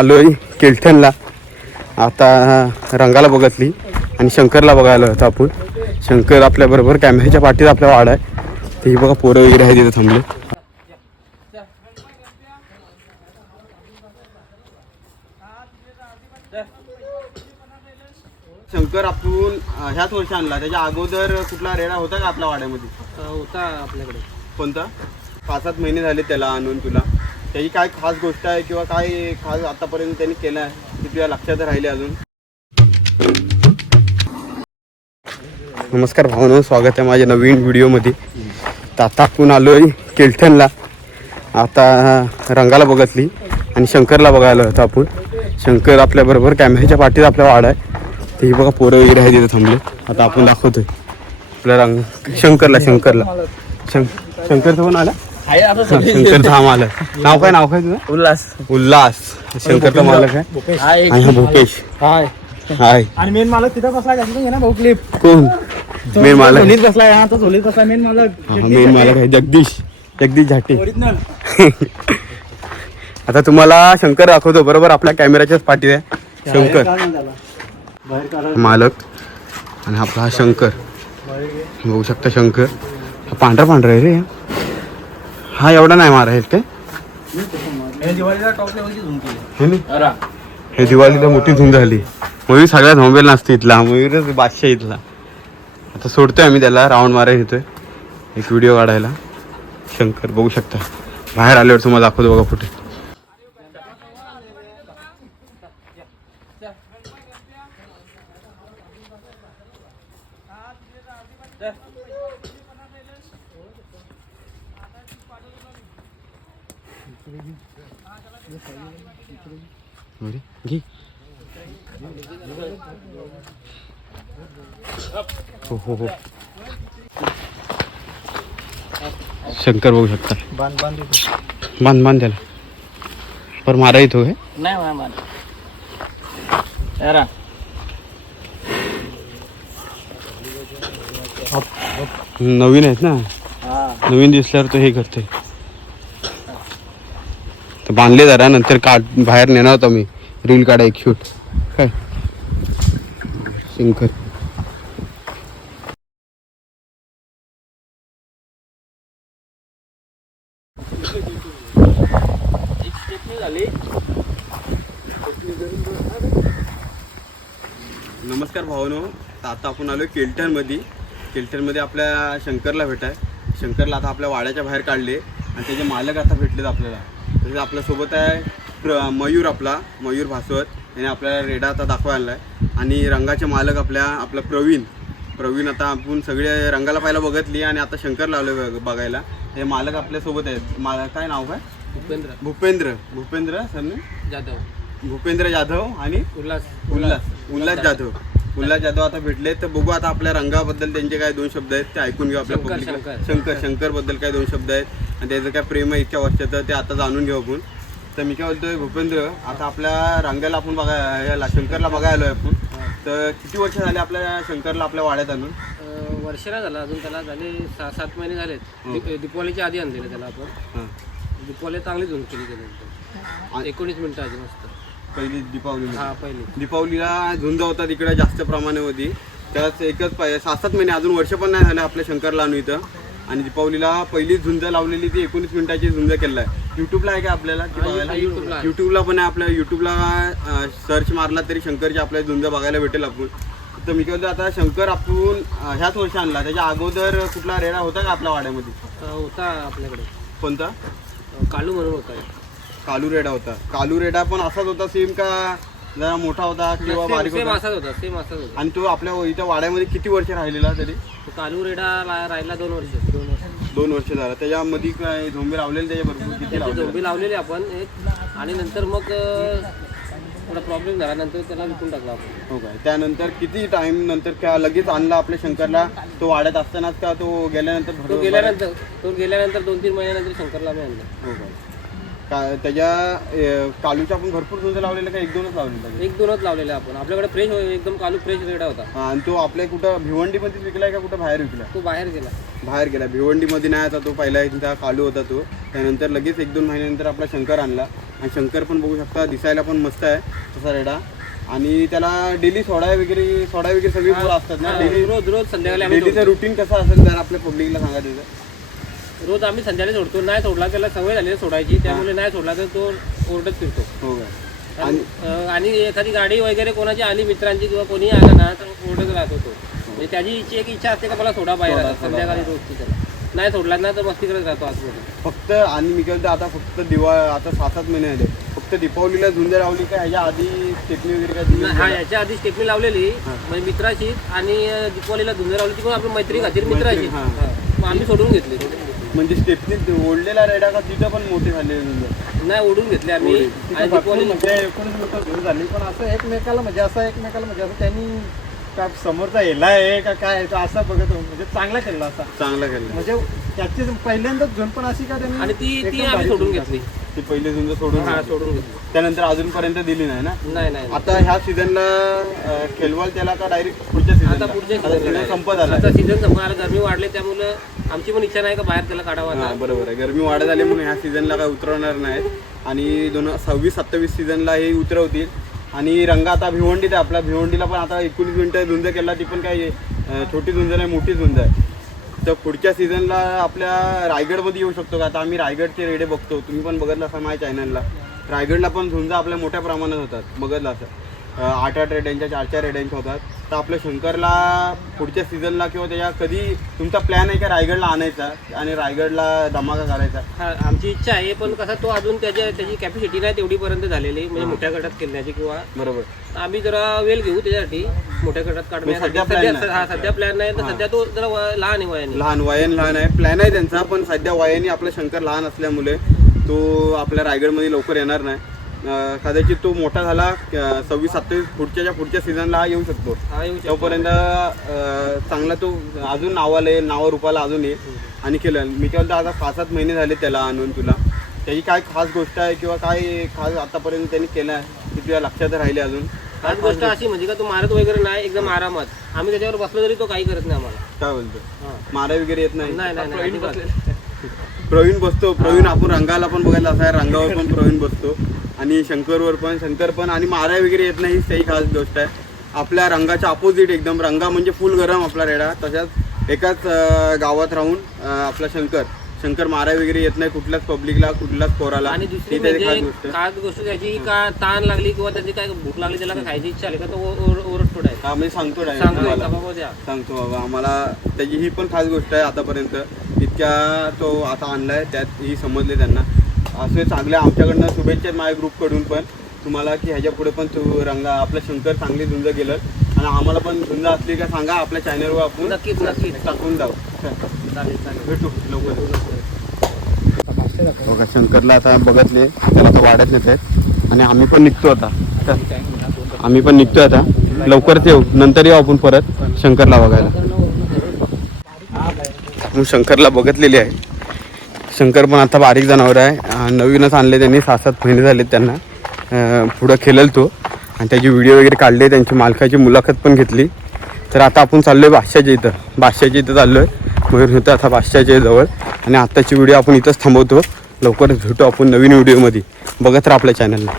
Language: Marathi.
आलोय केलठणला. आता रंगाला बघतली आणि शंकरला बघायला होतं आपण. शंकर आपल्याबरोबर कॅमेऱ्याच्या पाठीत आपला वाडा आहे. ते बघा पोरं वगैरे आहे तिथे थांबले. शंकर आपण ह्याच वर्षी आणला. त्याच्या अगोदर कुठला रेडा होता का आपल्या वाड्यामध्ये? होता आपल्याकडे. कोणता? 5-7 महिने झाले त्याला आणून. तुला त्याची काय खास गोष्ट आहे किंवा काय खास आतापर्यंत त्यांनी केलं आहे ते तुझ्या लक्षात राहिले अजून? नमस्कार भावनो, स्वागत आहे माझ्या नवीन व्हिडिओमध्ये. तर आता आपण आलोय केलठणला. आता रंगाला बघतली आणि शंकरला बघायला होतं आपण. शंकर आपल्याबरोबर कॅमेऱ्याच्या पाठीत आपला वाडा आहे. ते बघा पोरं वगैरे आहे तिथे थांबले. आता आपण दाखवतोय आपल्या शंकरला. शंकरचं पण आला. शंकरचा हा मालक. नाव काय तुझं? उल्हास. शंकरचा मालक आहे. आणि हा भूपेश. हाय. आणि मेन मालक तिथं बसला ना भाऊ. क्लिप कोण मेन मालक? झोलीत बसलाय. हा तो झोलीत बसला मेन मालक. मेन मालक आहे जगदीश झाटे. आता तुम्हाला शंकर दाखवतो. बरोबर आपल्या कॅमेऱ्याच्याच पाठीत आहे शंकर मालक. आणि आपला हा शंकर बघू शकता. शंकर हा पांढरा आहे रे. हा एवढा नाही मारा काय. हे दिवाळीला मोठी धूम झाली. मयूर सगळ्यात मोबाईल नसते इथला. मयूरच बादशाह इथला. आता सोडतोय आम्ही त्याला. राऊंड मारायला येतोय एक व्हिडिओ काढायला. शंकर बघू शकता. बाहेर आल्यावर तुम्हाला दाखवतो बघा कुठे. हो शंकर बघू शकता. बांध त्याला. पर मारा येतो हे नवीन आहेत ना. नवीन दिसल्यावर तो हे करते. तर बांधले जरा. नंतर बाहेर नेणार होता मी रील काढा एक शूट. काय शंकर नमस्कार भावनो. आता आपण आलो केलठणमध्ये आपल्या शंकरला भेटाय. शंकरला आता आपल्या वाड्याच्या बाहेर काढले आणि त्याचे मालक आता भेटलेत आपल्याला. तसेच आपल्यासोबत आहे मयूर भास्वत. याने आपल्याला रेडा आता दाखवायला आहे. आणि रंगाचे मालक आपला प्रवीण. आता आपण सगळे रंगाला पहिला बघतली आणि आता शंकरला आलो बघायला. हे मालक आपल्यासोबत आहेत. काय नाव काय? भूपेंद्र सरने भूपेंद्र जाधव आणि उल्हास जाधव आता भेटले. तर बघू आता आपल्या रंगाबद्दल त्यांचे काय 2 शब्द आहेत ते ऐकून घेऊ. आपल्या पब्लिक शंकर बद्दल काय 2 शब्द आहेत आणि त्याचं काय प्रेम आहे इतक्या वर्षाचं ते आता जाणून घेऊ आपण. तर मी काय बोलतोय भूपेंद्र, आता आपल्या रंगाला आपण याला शंकरला बघायला आलोय आपण. तर किती वर्ष झाले आपल्या शंकरला आपल्या वाड्यात आणून? वर्ष नाही झाला अजून. त्याला झाले 6-7 महिने झालेत. दीपावलीच्या आधी आणलेलं त्याला आपण. दीपावली चांगली झुंज केली त्यानंतर. 19 मिनिटं आधी मस्त. पहिली दीपावली. पहिली दीपावलीला झुंज होता तिकडे जास्त प्रमाणामध्ये. त्याच एकच 6-7 महिने अजून वर्ष पण नाही झाले आपल्या शंकरला आणू इथं. आणि दीपावलीला पहिली झुंज लावलेली ती 19 मिनिटाची झुंज केला आहे. यूट्यूबला आहे का आपल्याला बघायला? यूट्यूबला पण आहे. आपल्या यूट्यूबला सर्च मारला तरी शंकरची आपल्या झुंज बघायला भेटेल आपण. तर मी कहतो आता शंकर आपण ह्याच वर्षी आणला. त्याच्या अगोदर कुठला रेडा होता का आपल्या वाड्यामध्ये? होता आपल्याकडे. कोणता? कालू म्हणून होता. कालू रेडा होता. कालू रेडा पण असाच होता सेम का जरा मोठा होता किंवा बारीक होता? सेम असाच होता. आणि तो आपल्या इथं वाड्यामध्ये किती वर्ष राहिलेला तरी? कालू रेडा राहिला 2 वर्ष. 2 वर्ष झाला. त्याच्यामध्ये काय झोंबे लावलेले त्याच्याबरोबर? किती झोंबे लावलेले आपण आणि नंतर मग थोडा प्रॉब्लेम झाला. नंतर त्याला विकून टाकला आपण. हो काय? त्यानंतर किती टाइम नंतर काय लगेच आणला आपल्या शंकरला? तो वाड्यात असतानाच का तो गेल्यानंतर 2-3 महिन्यानंतर शंकरला मी आणलं. हो काय? त्याच्या कालूच्या आपण भरपूर झुंज लावलेलं का 1-2च लावलेलं? 1-2च लावलेलं आपण. आपल्याकडे फ्रेश एकदम कालू फ्रेश रेडा होता. आणि तो आपल्या कुठं भिवंडीमध्येच विकलाय का कुठं बाहेर विकला? तो बाहेर गेला. भिवंडीमध्ये नाही आता. तो पहिला एकदा कालू होता तो. त्यानंतर लगेच 1-2 महिन्यानंतर आपला शंकर आणला. आणि शंकर पण बघू शकता, दिसायला पण मस्त आहे तसा रेडा. आणि त्याला डेली सोडा वगैरे सगळी पोरं असतात ना डेली. रोज संध्याकाळी आम्ही डेलीचं रुटीन कसं असेल जर आपल्या पब्लिकला सांगा त्याचं. रोज आम्ही संध्याकाळी सोडतो. नाही सोडला त्याला सवय झाली सोडायची, त्यामुळे नाही सोडला तर तो ओरडत फिरतो. हो का. आणि एखादी गाडी वगैरे कोणाची आली मित्रांची किंवा कोणी आलं ना तर ओरडत राहतो तो. म्हणजे त्याची एक इच्छा असते का मला सोडा बाहेर संध्याकाळी रोजची. त्याला नाही सोडला ना तर मस्ती करत राहतो आतमध्ये फक्त. आणि मी काय आता फक्त आता 7-8 महिने आले फक्त दीपावलीला झुंज लावली का ह्याच्या आधी स्टेपनी वगैरे काय दिली? हा, याच्या आधी स्टेपनी लावलेली म्हणजे मित्राची, आणि दीपावलीला धुंद लावली ती पण आपली मैत्री खातीर मित्राची. मग आम्ही सोडून घेतली. म्हणजे स्टेपनी ओढलेला रेडा का तिथं पण मोठे झाले झुंज? नाही, ओढून घेतले आम्ही. आणि दीपावली म्हणजे 19 मिनिटं दूर झाली, पण असं एकमेकाला म्हणजे असं त्यांनी का समोरचा हेला आहे का काय असं बघत म्हणजे चांगला खेळला असा. चांगला खेळला म्हणजे त्याची पहिल्यांदाच झोन पण अशी का त्यांनी. आणि ती आम्ही सोडून घेतली. ती पहिले झुंज सोडून घेतली. त्यानंतर अजूनपर्यंत दिली नाही ना? नाही. आता ह्या सीझनला खेळवाल त्याला का डायरेक्ट पुढच्या सीझन संपत आला? आता सीझन संपत आला, गरमी वाढली त्यामुळे आमची पण इच्छा नाही का बाहेर त्याला काढावा. बरोबर आहे, गरमी वाढत आली म्हणून ह्या सीझनला काय उतरवणार नाही. आणि 2026-27 सीझनला हे उतरवतील. आणि रंग आता भिवंडीत आहे आपला. भिवंडीला पण आता 19 मिनिटं झुंज केला, ती पण काही छोटी झुंज नाही, मोठी झुंज आहे. तर पुढच्या सीझनला आपल्या रायगडमध्ये येऊ शकतो का? आता आम्ही रायगडचे रेडे बघतो, तुम्ही पण बघितलं असा माझ्या चॅनलला. रायगडला पण झुंजा आपल्या मोठ्या प्रमाणात होतात, बघितलं असं 8-8 रेड्यांच्या 4-4 रेड्यांच्या होतात. तर आपल्या शंकरला पुढच्या सीझनला किंवा त्याच्या कधी तुमचा प्लॅन आहे का रायगडला आणायचा आणि रायगडला धमाका करायचा? हा, आमची इच्छा आहे, पण कसं तो अजून त्याची कॅपॅसिटी नाही तेवढीपर्यंत झालेली म्हणजे मोठ्या गटात खेळण्याची. किंवा बरोबर आम्ही जरा वेळ घेऊ त्याच्यासाठी मोठ्या गटात काढण्यासाठी. सध्या प्लॅन नाही, तर सध्या तो जरा लहान आहे वयाने. लहान आहे. प्लॅन आहे त्यांचा, पण सध्या वयाने आपला शंकर लहान असल्यामुळे तो आपल्या रायगडमध्ये लवकर येणार नाही. कदाचित तो मोठा झाला 26-27 पुढच्या सीझनला हा येऊ शकतो. तोपर्यंत चांगला तो अजून नावा रूपाला अजून येईल. आणि केलं मी केलं आता 6-7 महिने झाले त्याला आणून. तुला त्याची काय खास गोष्ट आहे किंवा काय खास आतापर्यंत त्यांनी केलं आहे की तुझ्या लक्षात राहिले? अजून खास गोष्ट अशी म्हणजे का तो मारत वगैरे नाही, एकदम आरामात. आम्ही त्याच्यावर बसलो तरी तो काही करत नाही आम्हाला. काय बोलतो? मारा वगैरे येत नाही? नाही. प्रवीण बसतो. प्रवीण आपण रंगाला पण बघायला असा आहे, रंगावर पण प्रवीण बसतो. आणि शंकर पण आणि मारा वगैरे येत नाही, ही खास गोष्ट आहे. आपल्या रंगाच्या अपोजिट एकदम. रंगा म्हणजे फुल गरम आपला रेडा, तशाच एकाच गावात राहून आपला शंकर मारा वगैरे येत नाही कुठल्याच पब्लिकला, कुठल्याच पोराला. आणि दुसरी म्हणजे खास गोष्ट त्याची का ताण लागली किंवा त्याची काय भूक लागली, त्याला काय खायची इच्छा आली का तो ओरडतो आहे. हा, मी सांगतो बाबा आम्हाला. त्याची ही पण खास गोष्ट आहे. आतापर्यंत इतक्या तो आता आणलाय त्यात ही समजले त्यांना. असे चांगल्या आमच्याकडनं शुभेच्छा माझ्या ग्रुपकडून पण तुम्हाला की ह्याच्या पुढे पण तू रंगा आपलं शंकर चांगली झुंज गेलं. आणि आम्हाला पण झुंज असली का सांगा, आपल्या चॅनलवर आपण नक्कीच टाकून जाऊ. चालेल. भेटू लवकर. बघा शंकरला आता बघतले, त्याला आता वाढत नेत आहेत. आणि आम्ही पण निघतो आता. लवकरच येऊ, नंतर येऊ आपण परत शंकरला बघायला. मग शंकरला बघतलेली आहे. शंकर पण आता बारीक जनावर आहे, नवीनच आणले त्यांनी. 6-7 महिने झाले त्यांना. पुढं खेळेल तो. आणि त्याची व्हिडिओ वगैरे काढले, त्यांची मालकाची मुलाखत पण घेतली. तर आता आपण चाललो आहे बादशाच्या इथं चाललो आहे. मयूर होतं आता बादशाच्या जवळ. आणि आत्ताची व्हिडिओ आपण इथंच थांबवतो. लवकरच भेटू आपण नवीन व्हिडिओमध्ये. बघत राहा आपल्या चॅनलला.